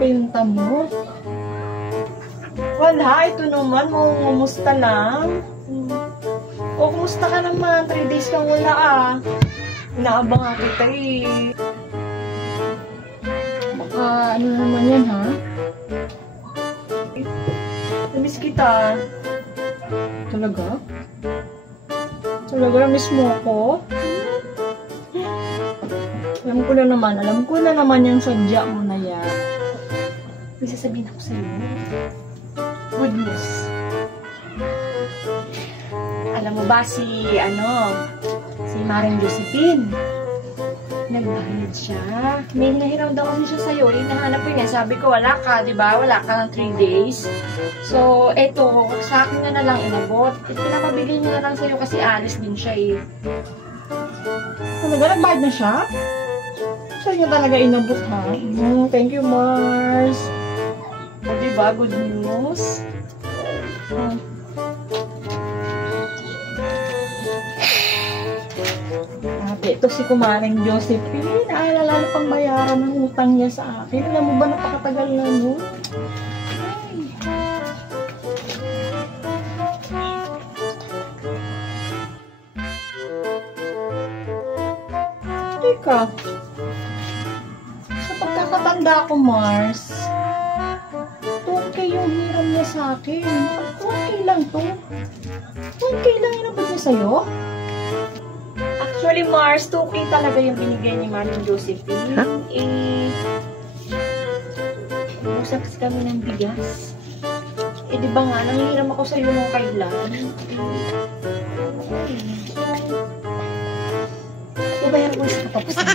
binenta mo? Wala, ito naman, kumusta lang? O, kumusta ka naman? 3 days kang wala ah. Inaabang nga kita eh. Baka ano naman yan ha? Namiss kita. Talaga? Talaga namiss mo ako? Alam ko na naman yung sadya mo na yan. May sasabihin ako sa'yo. Good news. Alam mo ba si Maring Josephine? Nagbayad siya. May hinahiram daw kasi siya sa'yo. Hinahanap ko niya. Sabi ko, wala ka, di ba? Wala ka ng 3 days. So, eto, sa akin na lang inabot. Pinapabigay niya na lang sa'yo kasi alis din siya eh. Talaga, nagbayad na siya? Saan niya talaga inabot ha? Thank you, Mars. O, diba? Good news. Ito si Kumaring Josephine. Naalala pang bayaran ng utang niya sa akin. Alam mo ba, napakatagal na nun? Teka. Sa pagkakatanda ko, Mars, 2K yung hiram niya sa akin. 1K lang to. 1K lang inabot niya sa'yo? Actually, Mars, 2K talaga yung binigay ni Maring Josephine. Huh? Usap kasi kami ng bigas. Di ba nga, nangihiram ako sa'yo nung kailan. Ibayan ko sa katapusan.